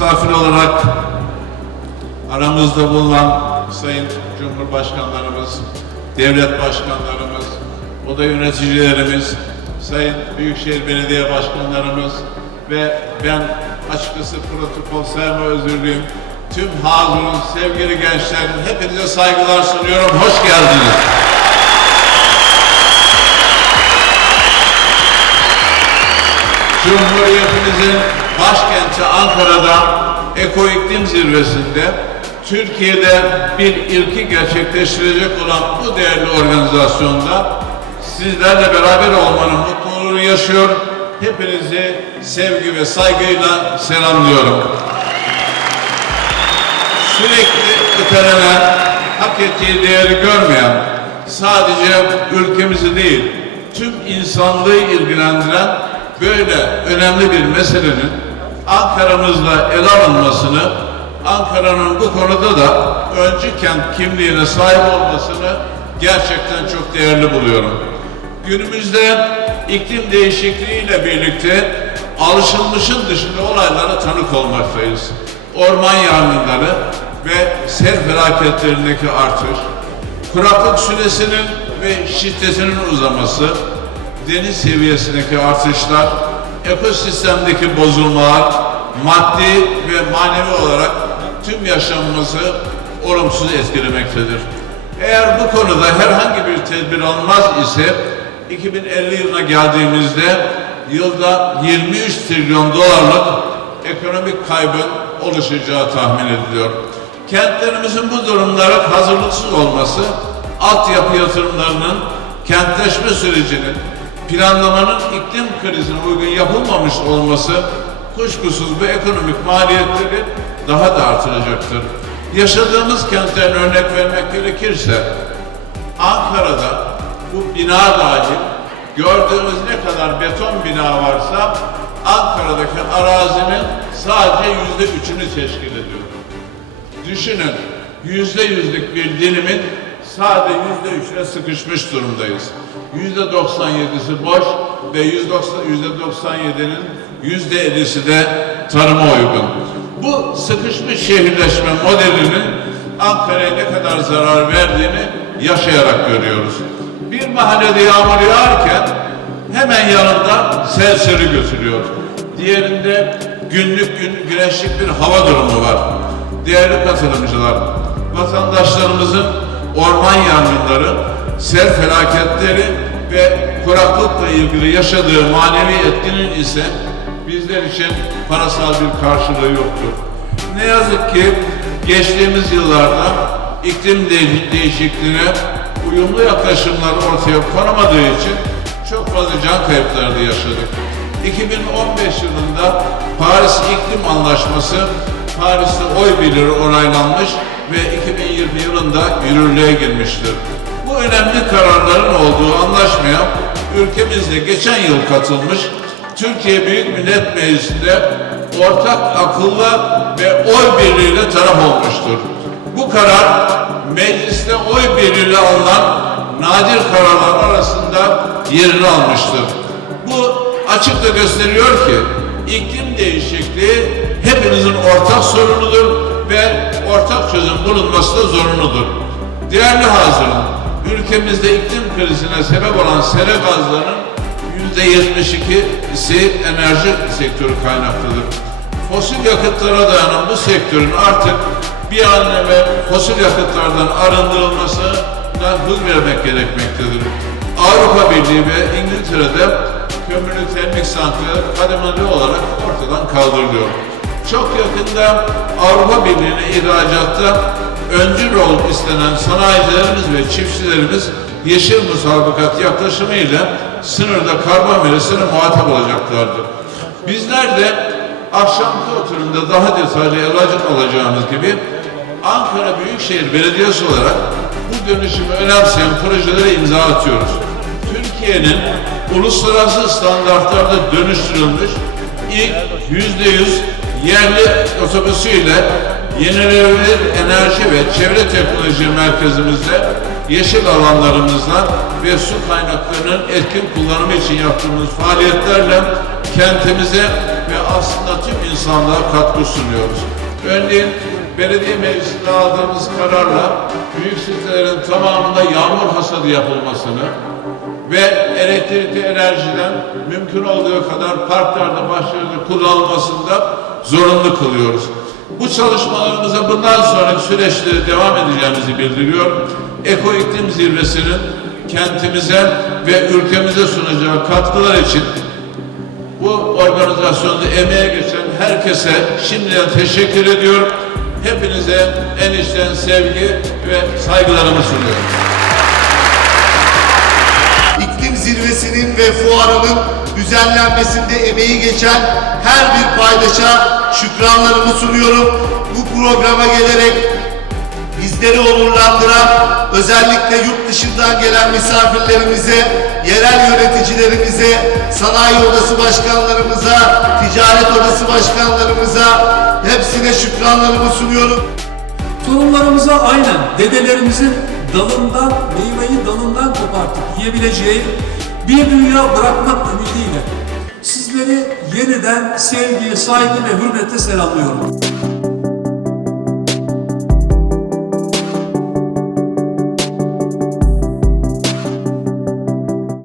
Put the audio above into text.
misafir olarak aramızda bulunan Sayın Cumhurbaşkanlarımız, devlet başkanlarımız, oda yöneticilerimiz, Sayın Büyükşehir Belediye Başkanlarımız ve ben açıkçası protokol sayma özürlüyüm. Tüm hazırın sevgili gençlerim hepinize saygılar sunuyorum. Hoş geldiniz. Cumhuriyetimizin başkenti Ankara'da Eko Zirvesi'nde Türkiye'de bir ilki gerçekleştirecek olan bu değerli organizasyonda sizlerle beraber olmanın mutluluğunu yaşıyor. Hepinizi sevgi ve saygıyla selamlıyorum. Sürekli ötelenen, hak ettiği değeri görmeyen, sadece ülkemizi değil, tüm insanlığı ilgilendiren böyle önemli bir meselenin Ankara'mızla ele alınmasını, Ankara'nın bu konuda da öncü kent kimliğine sahip olmasını gerçekten çok değerli buluyorum. Günümüzde iklim değişikliğiyle birlikte alışılmışın dışında olaylara tanık olmaktayız. Orman yangınları ve sel felaketlerindeki artış, kuraklık süresinin ve şiddetinin uzaması, deniz seviyesindeki artışlar, ekosistemdeki bozulmalar, maddi ve manevi olarak tüm yaşamımızı olumsuz etkilemektedir. Eğer bu konuda herhangi bir tedbir alınmaz ise 2050 yılına geldiğimizde yılda 23 trilyon dolarlık ekonomik kaybın oluşacağı tahmin ediliyor. Kentlerimizin bu durumlara hazırlıksız olması, altyapı yatırımlarının kentleşme sürecinin planlamanın iklim krizine uygun yapılmamış olması kuşkusuz bu ekonomik maliyetleri daha da artıracaktır. Yaşadığımız kentlerin örnek vermek gerekirse Ankara'da bu bina dahil gördüğümüz ne kadar beton bina varsa Ankara'daki arazinin sadece yüzde üçünü teşkil ediyor. Düşünün yüzde yüzlük bir dilimin sadece yüzde üçüne sıkışmış durumdayız. Yüzde 97'si boş ve yüzde 97'nin yüzde 50'si de tarıma uygun. Bu sıkışmış şehirleşme modelinin Ankara'ya ne kadar zarar verdiğini yaşayarak görüyoruz. Bir mahallede yağmur yağarken hemen yanında sel sürü götürüyor. Diğerinde günlük gün güneşlik bir hava durumu var. Değerli katılımcılar, vatandaşlarımızın orman yangınları, sel felaketleri ve kuraklıkla ilgili yaşadığı manevi etkinin ise bizler için parasal bir karşılığı yoktur. Ne yazık ki geçtiğimiz yıllarda iklim de- değişikliğine uyumlu yaklaşımlar ortaya konamadığı için çok fazla can kayıpları yaşadık. 2015 yılında Paris İklim Anlaşması Paris'te oy birliği onaylanmış ve 2020 yılında yürürlüğe girmiştir. Bu önemli kararların olduğu anlaşmaya ülkemizde geçen yıl katılmış Türkiye Büyük Millet Meclisi'nde ortak akılla ve oy birliğiyle taraf olmuştur. Bu karar mecliste oy birliğiyle alınan nadir kararlar arasında yerini almıştır. Bu açıkça gösteriyor ki iklim değişikliği hepimizin ortak sorunudur ve ortak çözüm bulunması da zorunludur. Değerli hazırım, ülkemizde iklim krizine sebep olan sera gazlarının yüzde 72'si enerji sektörü kaynaklıdır. Fosil yakıtlara dayanan bu sektörün artık bir an evvel fosil yakıtlardan arındırılmasına hız vermek gerekmektedir. Avrupa Birliği ve İngiltere'de kömürlü termik santrali kademeli olarak ortadan kaldırılıyor. Çok yakında Avrupa Birliği'ne ihracatta öncü rol istenen sanayicilerimiz ve çiftçilerimiz yeşil musabakat yaklaşımıyla sınırda karbon verisine muhatap olacaklardır. Bizler de akşamki oturumda daha detaylı ele alacağımız gibi Ankara Büyükşehir Belediyesi olarak bu dönüşümü önemseyen projelere imza atıyoruz. Türkiye'nin uluslararası standartlarda dönüştürülmüş ilk yüzde yüz yerli otobüsüyle yenilenebilir enerji ve çevre teknoloji merkezimizde yeşil alanlarımızla ve su kaynaklarının etkin kullanımı için yaptığımız faaliyetlerle kentimize ve aslında tüm insanlığa katkı sunuyoruz. Örneğin belediye meclisinde aldığımız kararla büyük sitelerin tamamında yağmur hasadı yapılmasını ve elektrikli enerjiden mümkün olduğu kadar parklarda, bahçelerde kullanılmasında zorunlu kılıyoruz. Bu çalışmalarımıza bundan sonraki süreçte de devam edeceğimizi bildiriyor. Eko İklim Zirvesi'nin kentimize ve ülkemize sunacağı katkılar için bu organizasyonda emeğe geçen herkese şimdiden teşekkür ediyorum. Hepinize en içten sevgi ve saygılarımı sunuyorum. Zirvesinin ve fuarının düzenlenmesinde emeği geçen her bir paydaşa şükranlarımı sunuyorum. Bu programa gelerek bizleri onurlandıran özellikle yurt dışından gelen misafirlerimize, yerel yöneticilerimize, sanayi odası başkanlarımıza, ticaret odası başkanlarımıza hepsine şükranlarımı sunuyorum. Torunlarımıza aynen dedelerimizin dalından, meyveyi dalından kopartıp yiyebileceği bir dünya bırakmak ümidiyle sizleri yeniden sevgi, saygı ve hürmetle selamlıyorum.